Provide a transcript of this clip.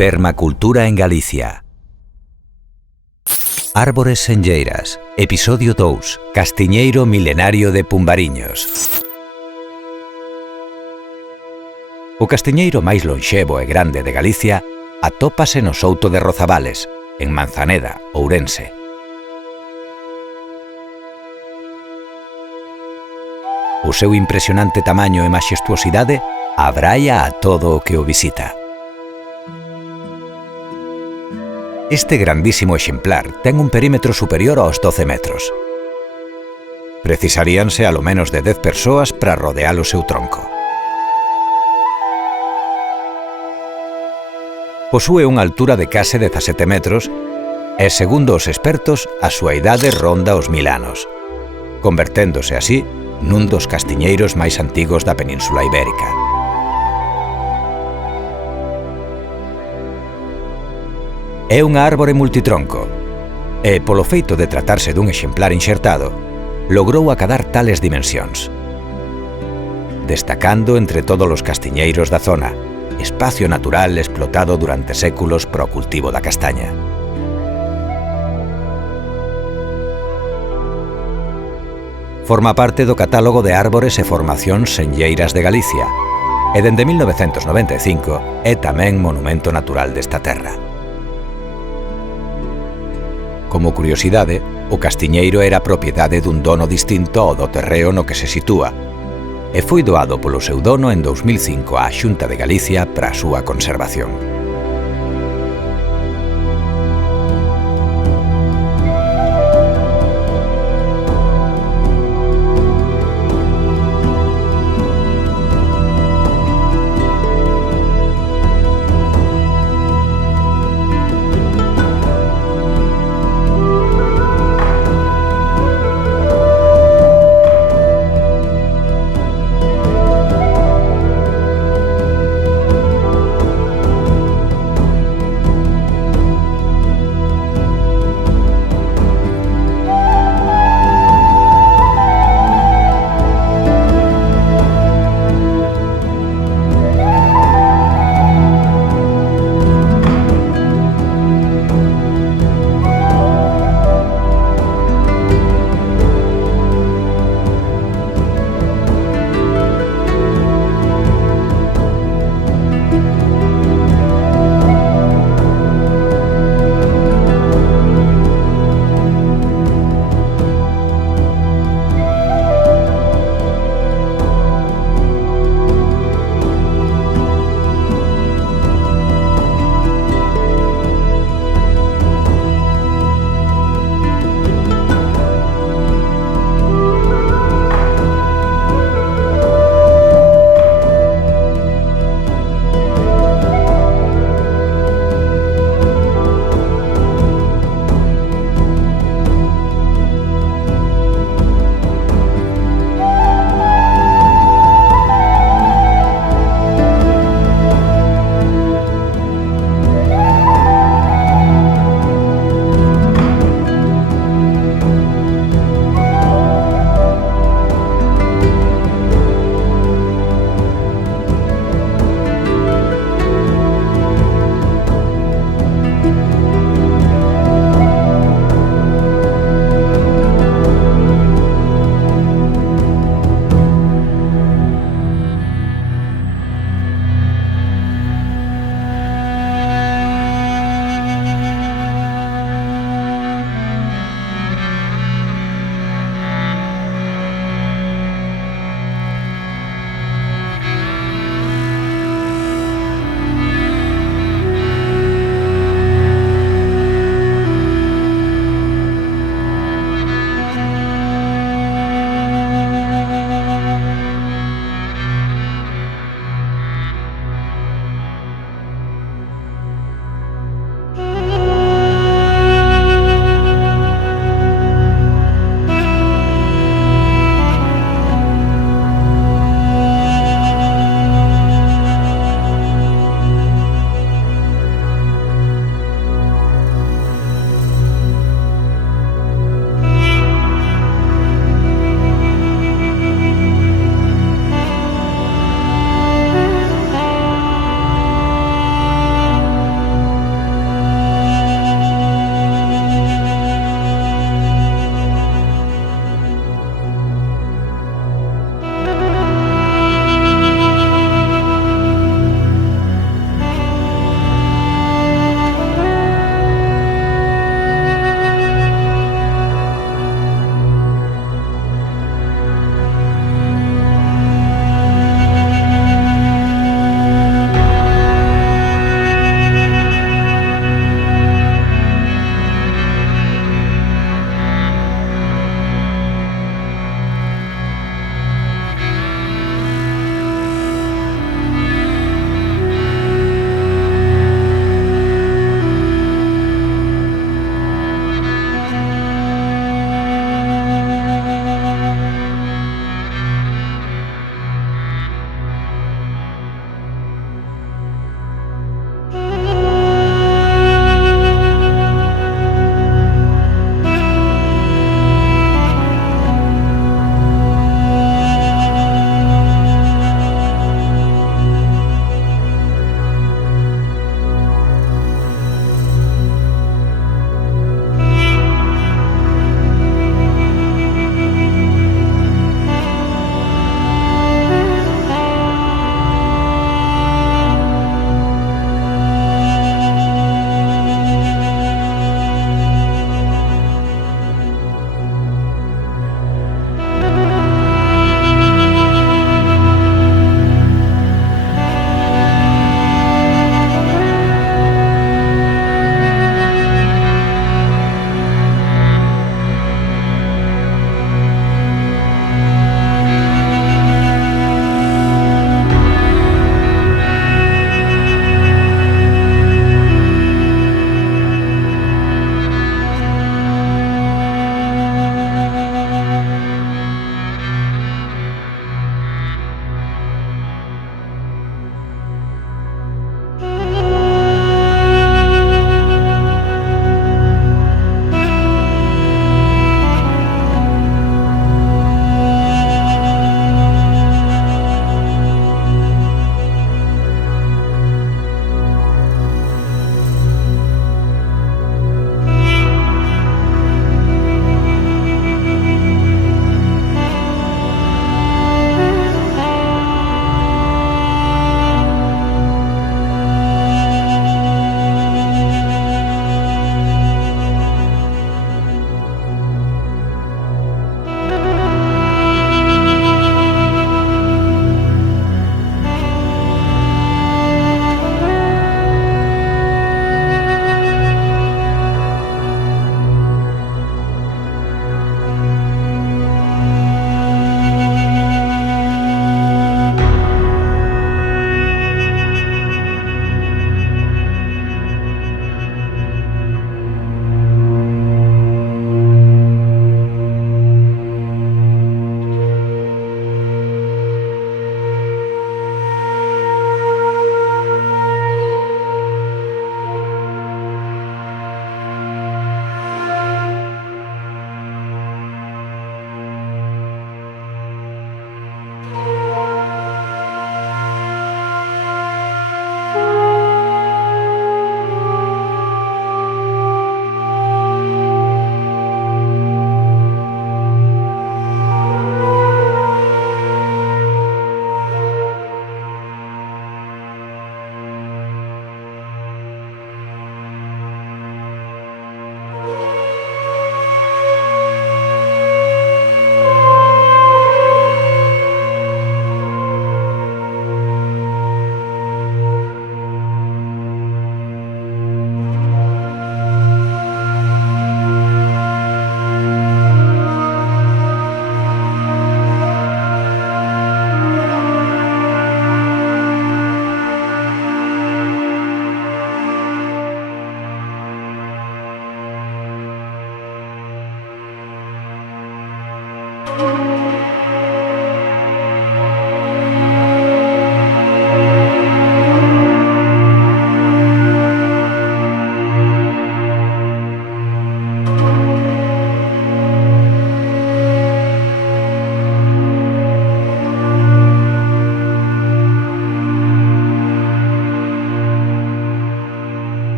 Permacultura en Galicia. Árbores senlleiras. Episodio 2. Castiñeiro milenario de Pumbariños. O castiñeiro máis lonxevo e grande de Galicia atópase no Souto de Rozavales, en Manzaneda, Ourense. O seu impresionante tamaño e maxestuosidade abraia a todo o que o visita. Este grandísimo exemplar ten un perímetro superior aos 12 metros. Precisaríanse alo menos de 10 persoas para rodear o seu tronco. Posúe unha altura de case 17 metros e, segundo os expertos, a súa idade ronda os 1000 anos, converténdose así nun dos castiñeiros máis antigos da Península Ibérica. É unha árbore multitronco e, polo feito de tratarse dun exemplar inxertado, logrou acadar tales dimensións, destacando entre todos os castiñeiros da zona, espacio natural explotado durante séculos para o cultivo da castaña. Forma parte do catálogo de árbores e formacións senlleiras de Galicia e dende 1995 é tamén monumento natural desta terra. Como curiosidade, o castiñeiro era propiedade dun dono distinto ao do terreo no que se sitúa e foi doado polo seu dono en 2005 á Xunta de Galicia para a súa conservación.